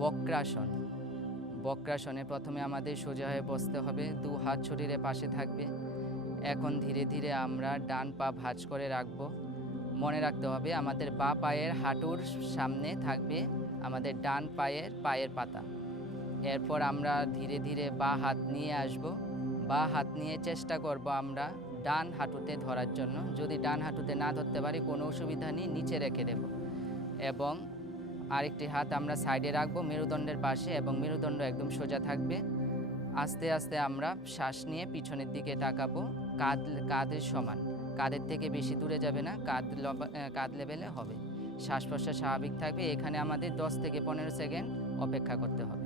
বক্রাসন। বক্রাসনে প্রথমে আমাদের সোজা হয়ে বসতে হবে, দু হাত শরীরের পাশে থাকবে। এখন ধীরে ধীরে আমরা ডান পা ভাঁজ করে রাখবো। মনে রাখতে হবে আমাদের বাঁ পায়ের হাঁটুর সামনে থাকবে আমাদের ডান পায়ের পাতা। এরপর আমরা ধীরে ধীরে বাঁ হাত নিয়ে আসব। বাঁ হাত নিয়ে চেষ্টা করব আমরা ডান হাঁটুতে ধরার জন্য। যদি ডান হাঁটুতে না ধরতে পারি কোনো অসুবিধা নেই, নিচে রেখে দেব এবং আরেকটি হাত আমরা সাইডে রাখবো মেরুদণ্ডের পাশে এবং মেরুদণ্ড একদম সোজা থাকবে। আস্তে আস্তে আমরা শ্বাস নিয়ে পিছনের দিকে তাকাবো, কাঁধের সমান, কাঁধের থেকে বেশি দূরে যাবে না, কাঁধ লেভেলে হবে। শ্বাস প্রশ্বাস স্বাভাবিক থাকবে। এখানে আমাদের 10 থেকে 15 সেকেন্ড অপেক্ষা করতে হবে।